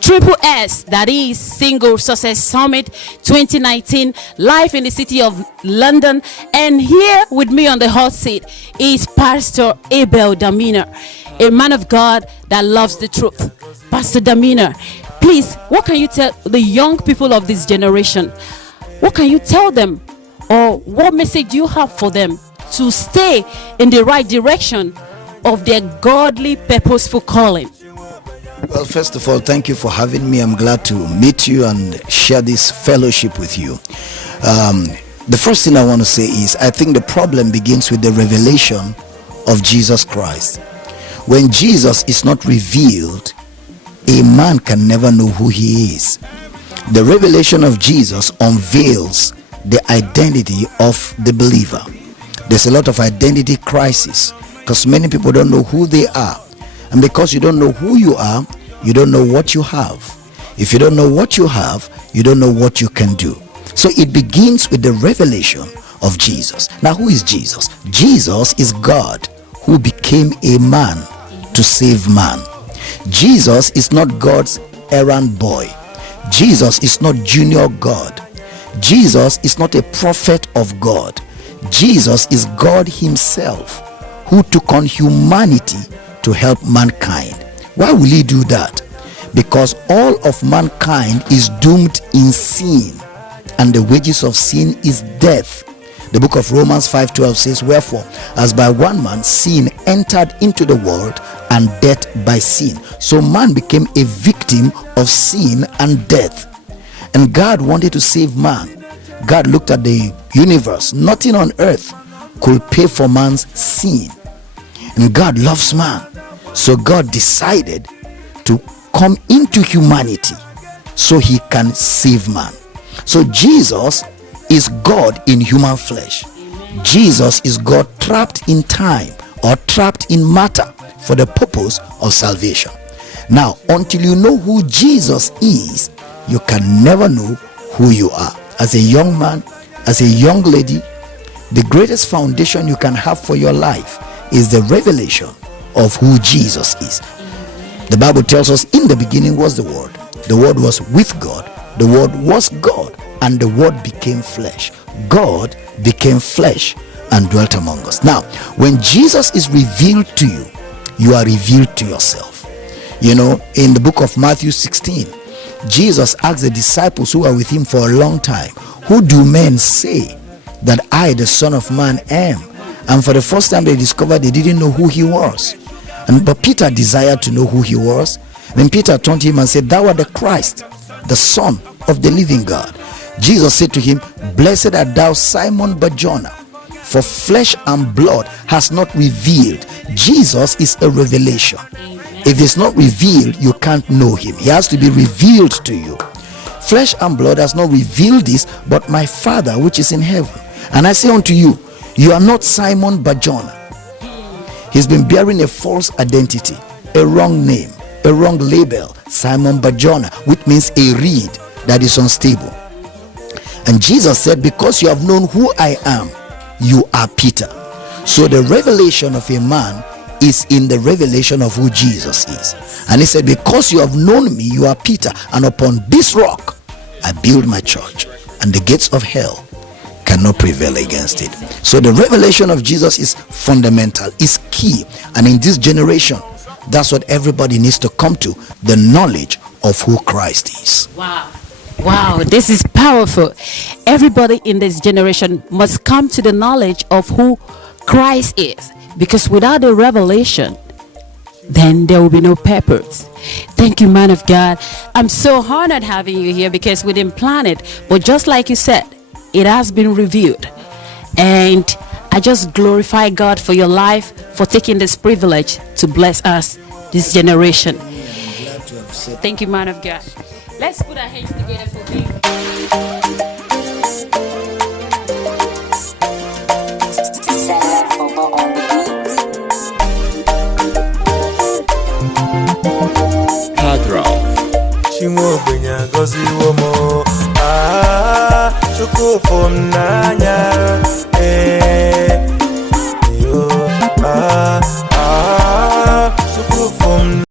Triple S, that is Single Success Summit 2019, live in the city of London. And here with me on the hot seat is Pastor ABEL DAMINA, a man of God that loves the truth. Pastor DAMINA, please, what can you tell the young people of this generation? What can you tell them, or what message do you have for them to stay in the right direction of their godly, purposeful calling? Well, first of all, thank you for having me. I'm glad to meet you and share this fellowship with you. The first thing I want to say is I think the problem begins with the revelation of Jesus Christ. When Jesus is not revealed, a man can never know who he is. The revelation of Jesus unveils the identity of the believer. There's a lot of identity crisis because many people don't know who they are. And because you don't know who you are, you don't know what you have. If you don't know what you have, you don't know what you can do. So it begins with the revelation of Jesus. Now, who is Jesus? Jesus is God who became a man to save man. Jesus is not God's errand boy. Jesus is not junior God. Jesus is not a prophet of God. Jesus is God himself who took on humanity to help mankind. Why will he do that? Because all of mankind is doomed in sin, and the wages of sin is death. The book of Romans 5:12 says, wherefore, as by one man sin entered into the world, and death by sin. So man became a victim of sin and death. And God wanted to save man. God looked at the universe. Nothing on earth could pay for man's sin. And God loves man. So God decided to come into humanity so he can save man. So Jesus is God in human flesh. Jesus is God trapped in time or trapped in matter for the purpose of salvation. Now, until you know who Jesus is, you can never know who you are. As a young man, as a young lady, the greatest foundation you can have for your life is the revelation of who Jesus is. The Bible tells us in the beginning was the Word was with God, the Word was God, and the Word became flesh. God became flesh and dwelt among us. Now, when Jesus is revealed to you, you are revealed to yourself. You know, in the book of Matthew 16, Jesus asked the disciples who were with him for a long time, who do men say that I, the Son of Man, am? And for the first time they discovered they didn't know who he was. But Peter desired to know who he was. Then Peter turned to him and said, thou art the Christ, the Son of the living God. Jesus said to him, blessed art thou, Simon Bar-Jonah, for flesh and blood has not revealed. Jesus is a revelation. If it's not revealed, you can't know him. He has to be revealed to you. Flesh and blood has not revealed this, but my Father which is in heaven. And I say unto you, you are not Simon Bar-Jonah. He's been bearing a false identity, a wrong name, a wrong label, Simon Bar-Jonah, which means a reed that is unstable. And Jesus said, because you have known who I am, you are Peter. So the revelation of a man is in the revelation of who Jesus is. And he said, because you have known me, you are Peter, and upon this rock I build my church, and the gates of hell cannot prevail against it. So the revelation of Jesus is fundamental, is key. And in this generation, that's what everybody needs to come to, the knowledge of who Christ is. Wow, this is powerful. Everybody in this generation must come to the knowledge of who Christ is, because without the revelation, then there will be no purpose. Thank you, man of God. I'm so honored having you here because we didn't plan it, but just like you said, it has been revealed. And I just glorify God for your life, for taking this privilege to bless us, this generation. Thank you, man of God. Let's put our hands together for him. Hard rock.